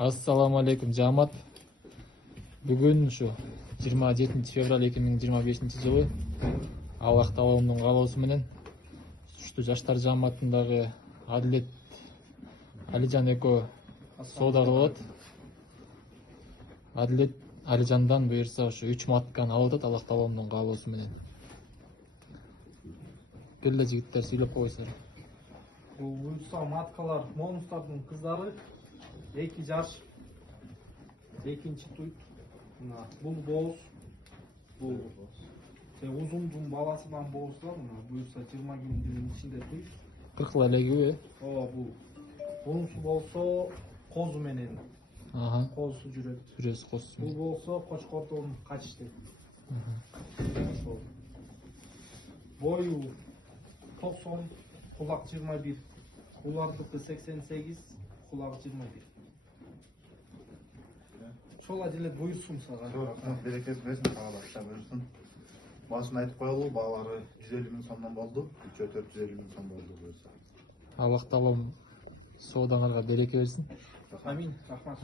Ассаламу алейкум, жамат. Бүгін ушу 27 февраль 2025 жылы Аллах Тааланын каалоосу менен ушту жаштар жааматындагы Адилет Алижан экөө соода кылып атат. Адилет Алижандан буюрса ушу 3 матканы алып атат Аллах Тааланын каалоосу менен. Келе жигиттер сүйлөп койсуңар. Бул буюрса маткалар монустардын кыздары 2 жаш экинчи туйт. Мына бул бооз, бул узундун баласынан бооздар. Мына буюрса 20 күндүн ичинде туйт. 40 элегиби? Ооба, бул бунусу болсо козу менен. Козусу жүрөт. Сүрөсү козусу. Бул болсо кочкордон качты. Бою 90, кулак 21. Булардыкы 88, кулак 21. Шол Адилет буйрсун сага. Берекет берсин, сага башка буйрсун. Башын айтып коелу, баалары 150 миң сомдон болду. 3-450 миң сом болду буюрса. Аллах Таалам соодаңарга береке берсин. Амин, рахмат.